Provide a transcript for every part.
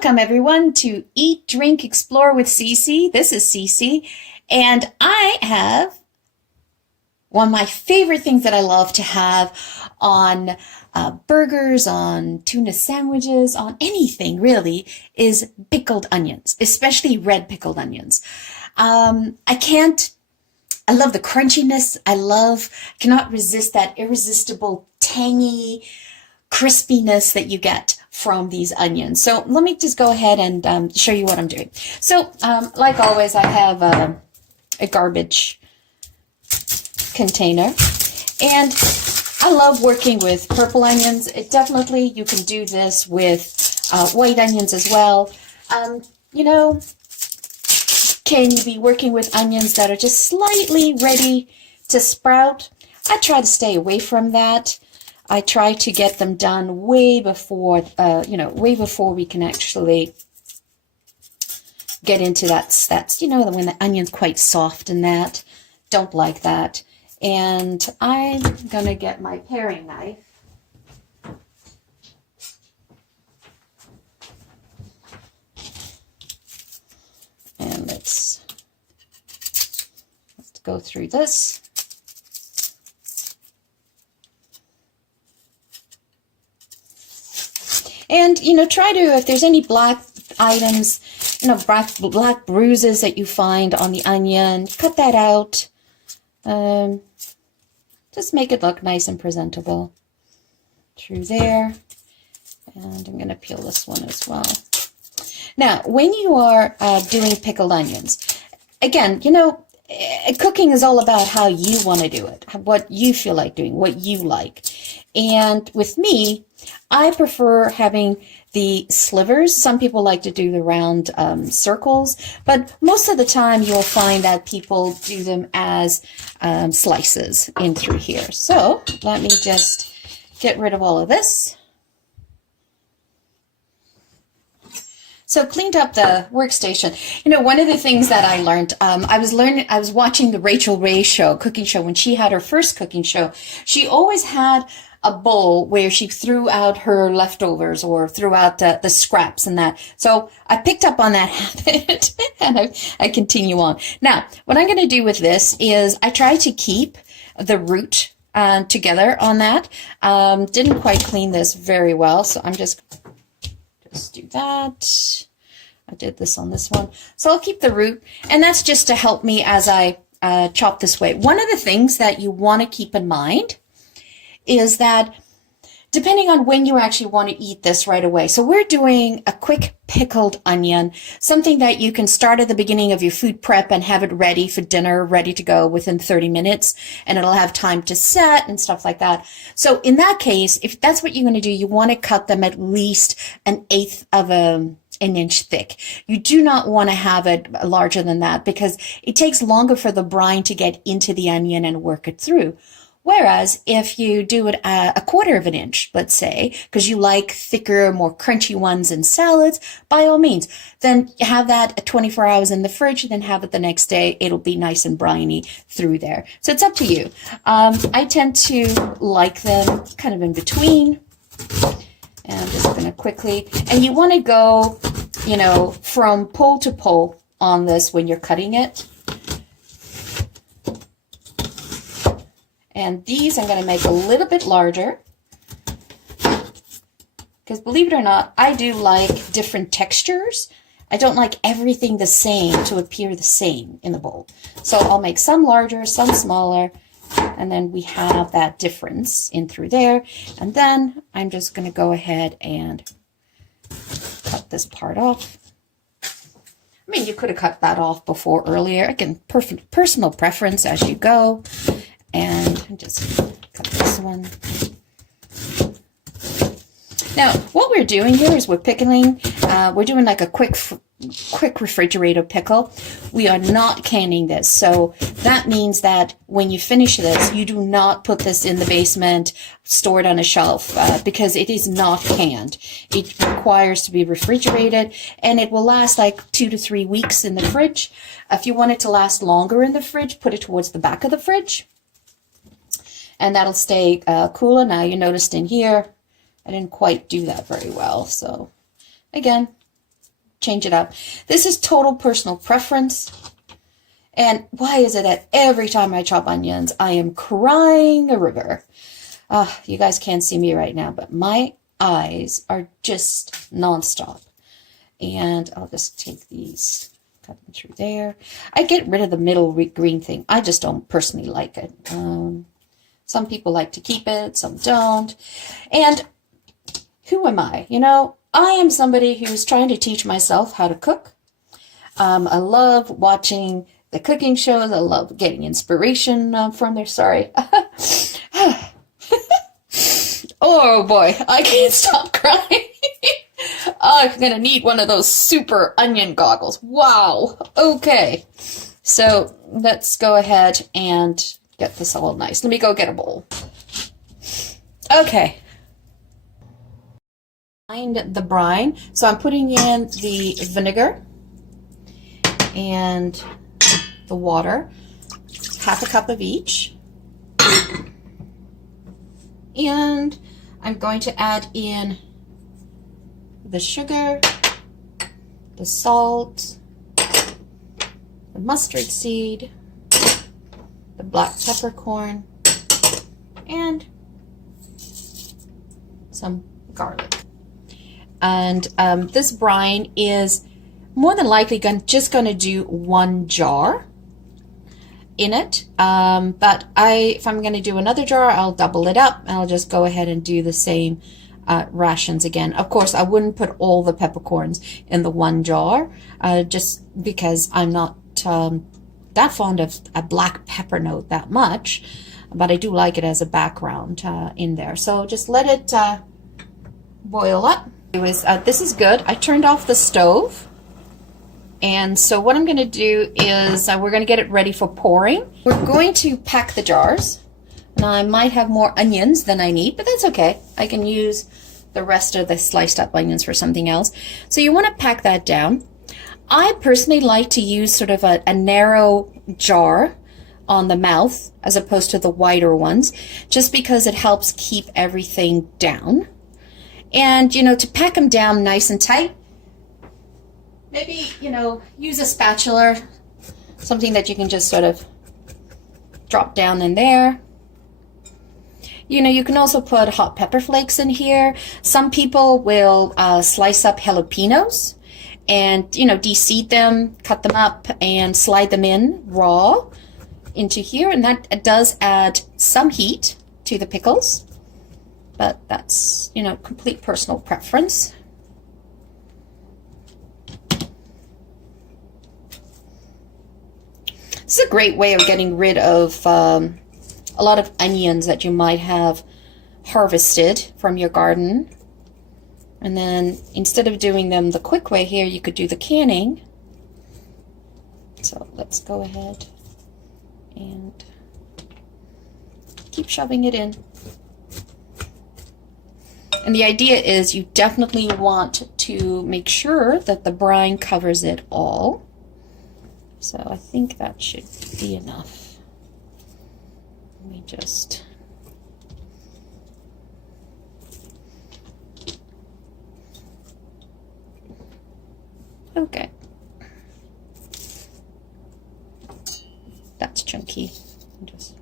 Welcome everyone to Eat, Drink, Explore with Cece. This is Cece, and I have one of my favorite things that I love to have on burgers, on tuna sandwiches, on anything really, is pickled onions, especially red pickled onions. I love the crunchiness. Cannot resist that irresistible, tangy crispiness that you get from these onions. So let me just go ahead and show you what I'm doing. So like always, I have a garbage container, and I love working with purple onions. You can do this with white onions as well. Can you be working with onions that are just slightly ready to sprout? I try to stay away from that. I try to get them done way before we can actually get into that, when the onion's quite soft and that. Don't like that. And I'm going to get my paring knife. And let's go through this. And, try to, if there's any black items, black bruises that you find on the onion, cut that out. Just make it look nice and presentable through there. And I'm going to peel this one as well. Now, when you are doing pickled onions, again, cooking is all about how you want to do it, what you feel like doing, what you like. And with me, I prefer having the slivers. Some people like to do the round circles, but most of the time you'll find that people do them as slices in through here. So let me just get rid of all of this. So cleaned up the workstation. One of the things that I learned, I was watching the Rachel Ray cooking show, when she had her first cooking show. She always had a bowl where she threw out her leftovers or threw out the scraps and that. So I picked up on that habit and I continue on. Now, what I'm going to do with this is I try to keep the root together on that. Didn't quite clean this very well, so I'm just do that. I did this on this one. So I'll keep the root, and that's just to help me as I chop this way. One of the things that you want to keep in mind is that depending on when you actually want to eat this right away. So we're doing a quick pickled onion, something that you can start at the beginning of your food prep and have it ready for dinner, ready to go within 30 minutes, and it'll have time to set and stuff like that. So in that case, if that's what you're going to do, you want to cut them at least 1/8 of an inch thick. You do not want to have it larger than that because it takes longer for the brine to get into the onion and work it through. Whereas if you do it 1/4 of an inch, let's say, because you like thicker, more crunchy ones in salads, by all means, then have that 24 hours in the fridge, and then have it the next day. It'll be nice and briny through there. So it's up to you. I tend to like them kind of in between. And I'm just going to quickly, and you want to go, from pole to pole on this when you're cutting it. And these I'm going to make a little bit larger because, believe it or not, I do like different textures. I don't like everything the same to appear the same in the bowl. So I'll make some larger, some smaller, and then we have that difference in through there. And then I'm just going to go ahead and cut this part off. I mean, you could have cut that off before earlier. Again, personal preference as you go. And just cut this one. Now, what we're doing here is we're pickling. We're doing like a quick refrigerator pickle. We are not canning this. So that means that when you finish this, you do not put this in the basement, store it on a shelf, because it is not canned. It requires to be refrigerated, and it will last like 2 to 3 weeks in the fridge. If you want it to last longer in the fridge, put it towards the back of the fridge. And that'll stay cooler. Now you noticed in here, I didn't quite do that very well. So again, change it up. This is total personal preference. And why is it that every time I chop onions, I am crying a river? You guys can't see me right now, but my eyes are just nonstop. And I'll just take these, cut them through there. I get rid of the middle green thing. I just don't personally like it. Some people like to keep it, some don't. And who am I? You know, I am somebody who's trying to teach myself how to cook. I love watching the cooking shows. I love getting inspiration from there. Sorry. Oh boy, I can't stop crying. I'm gonna need one of those super onion goggles. Wow. Okay. So let's go ahead and get this all nice. Let me go get a bowl. Okay. Find the brine. So I'm putting in the vinegar and the water, half a cup of each. And I'm going to add in the sugar, the salt, the mustard seed, the black peppercorn, and some garlic. And this brine is more than likely just going to do 1 jar in it, but if I'm going to do another jar, I'll double it up. I'll just go ahead and do the same rations again. Of course, I wouldn't put all the peppercorns in the 1 jar, just because I'm not that fond of a black pepper note that much, but I do like it as a background in there. So just let it boil up. Anyways, this is good. I turned off the stove. And so what I'm going to do is we're going to get it ready for pouring. We're going to pack the jars. Now I might have more onions than I need, but that's okay. I can use the rest of the sliced up onions for something else. So you want to pack that down. I personally like to use sort of a narrow jar on the mouth as opposed to the wider ones, just because it helps keep everything down. And, you know, to pack them down nice and tight, maybe, you know, use a spatula, something that you can just sort of drop down in there. You know, you can also put hot pepper flakes in here. Some people will slice up jalapenos and, you know, de-seed them, cut them up, and slide them in raw into here. And that does add some heat to the pickles. But that's, you know, complete personal preference. This is a great way of getting rid of a lot of onions that you might have harvested from your garden. And then instead of doing them the quick way here, you could do the canning. So let's go ahead and keep shoving it in. And the idea is you definitely want to make sure that the brine covers it all. So I think that should be enough. Let me just... Okay. That's chunky. Just...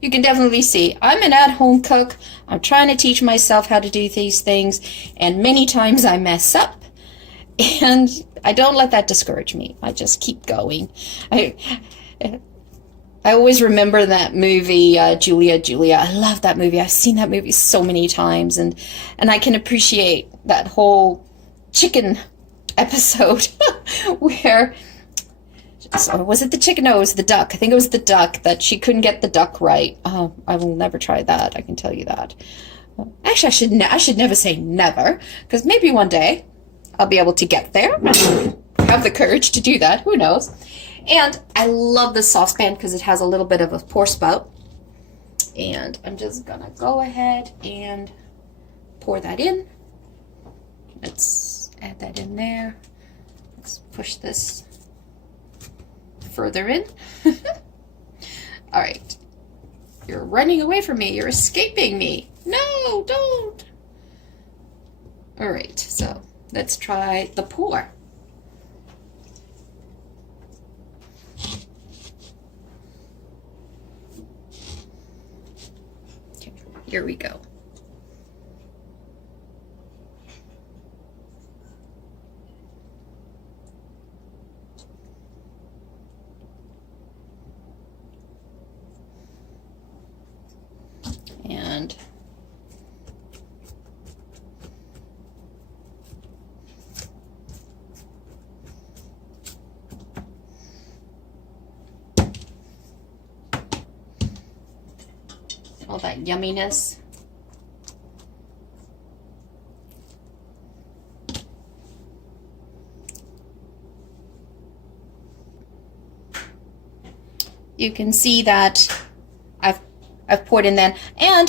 You can definitely see I'm an at-home cook. I'm trying to teach myself how to do these things, and many times I mess up. And I don't let that discourage me. I just keep going. I always remember that movie, Julia. I love that movie. I've seen that movie so many times, and I can appreciate that whole chicken episode where, so was it the chicken? No, it was the duck. I think it was the duck that she couldn't get the duck right. Oh, I will never try that. I can tell you that. Actually, I should never say never, because maybe one day I'll be able to get there. Have the courage to do that. Who knows? And I love this saucepan because it has a little bit of a pour spout. And I'm just gonna go ahead and pour that in. Let's add that in there. Let's push this further in. All right. You're running away from me. You're escaping me. No, don't. All right, so let's try the pour. Okay, here we go. And all that yumminess. You can see that I've poured in then, and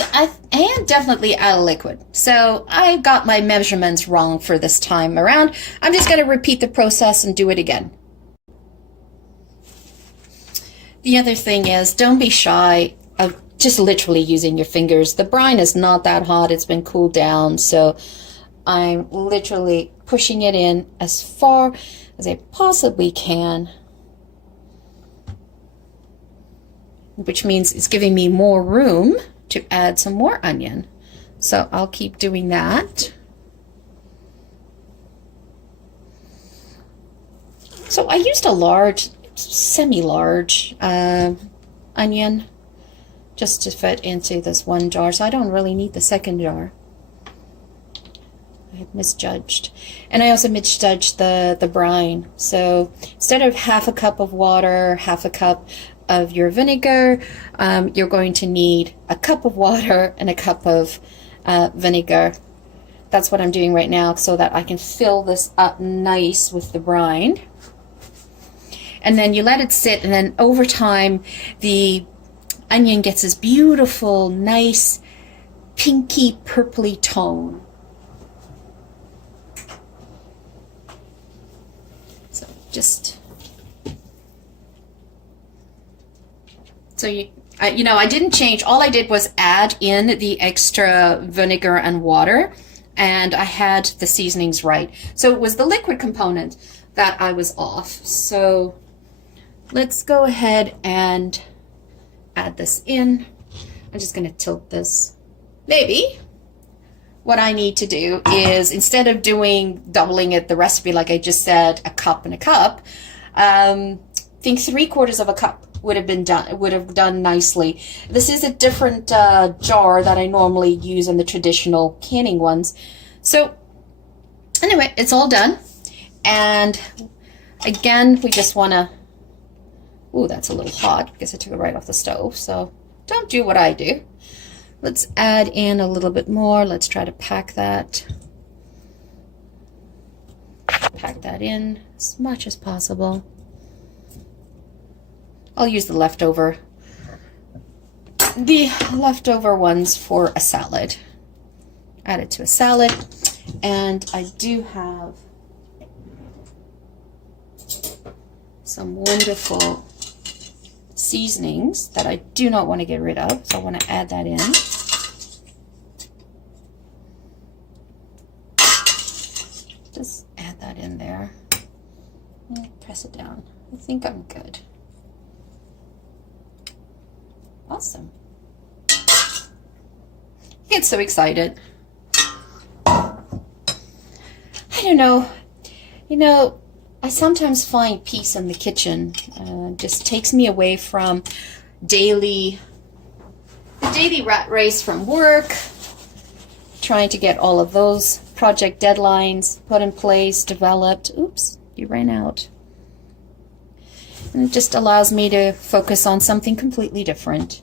definitely add a liquid. So I got my measurements wrong for this time around. I'm just going to repeat the process and do it again. The other thing is, don't be shy of just literally using your fingers. The brine is not that hot. It's been cooled down. So I'm literally pushing it in as far as I possibly can, which means it's giving me more room to add some more onion. So I'll keep doing that. So I used a large, semi-large onion just to fit into this one jar. So I don't really need the second jar. I had misjudged. And I also misjudged the brine. So instead of half a cup of water, half a cup of your vinegar, you're going to need a cup of water and a cup of vinegar. That's what I'm doing right now so that I can fill this up nice with the brine. And then you let it sit, and then over time the onion gets this beautiful, nice, pinky purpley tone. So just... So you know, I didn't change. All I did was add in the extra vinegar and water, and I had the seasonings right. So it was the liquid component that I was off. So let's go ahead and add this in. I'm just going to tilt this. Maybe what I need to do is, instead of doubling it, the recipe like I just said, a cup and a cup, think 3/4 of a cup would have done nicely. This is a different jar that I normally use in the traditional canning ones. So anyway, it's all done. And again, we just want to, ooh, that's a little hot because I took it right off the stove. So don't do what I do. Let's add in a little bit more. Let's try to pack that in as much as possible. I'll use the leftover ones for a salad. Add it to a salad. And I do have some wonderful seasonings that I do not want to get rid of, so I want to add that in. Just add that in there and press it down. I think I'm good. Awesome. I get so excited. I don't know. You know, I sometimes find peace in the kitchen. Just takes me away from the daily rat race from work, trying to get all of those project deadlines put in place, developed. Oops, you ran out. And it just allows me to focus on something completely different.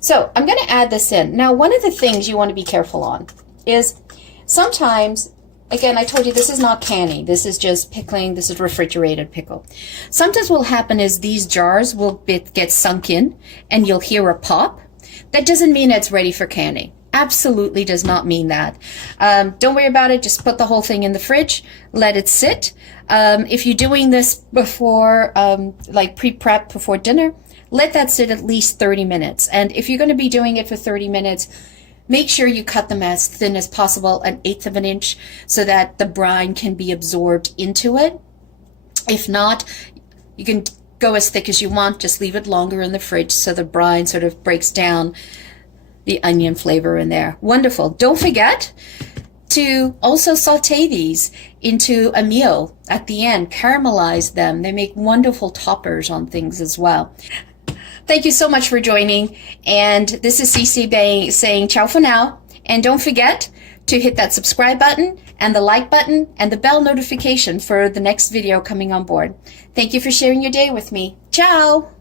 So I'm going to add this in. Now, one of the things you want to be careful on is sometimes, again, I told you this is not canning. This is just pickling. This is refrigerated pickle. Sometimes what will happen is these jars will get sunk in and you'll hear a pop. That doesn't mean it's ready for canning. Absolutely does not mean that. Don't worry about it. Just put the whole thing in the fridge. Let it sit. If you're doing this before, like pre-prep before dinner, let that sit at least 30 minutes. And if you're going to be doing it for 30 minutes, Make sure you cut them as thin as possible, 1/8 of an inch, so that the brine can be absorbed into it. If not, you can go as thick as you want, just leave it longer in the fridge so the brine sort of breaks down the onion flavor in there. Wonderful. Don't forget to also saute these into a meal at the end. Caramelize them. They make wonderful toppers on things as well. Thank you so much for joining. And this is Cece saying ciao for now. And don't forget to hit that subscribe button and the like button and the bell notification for the next video coming on board. Thank you for sharing your day with me. Ciao!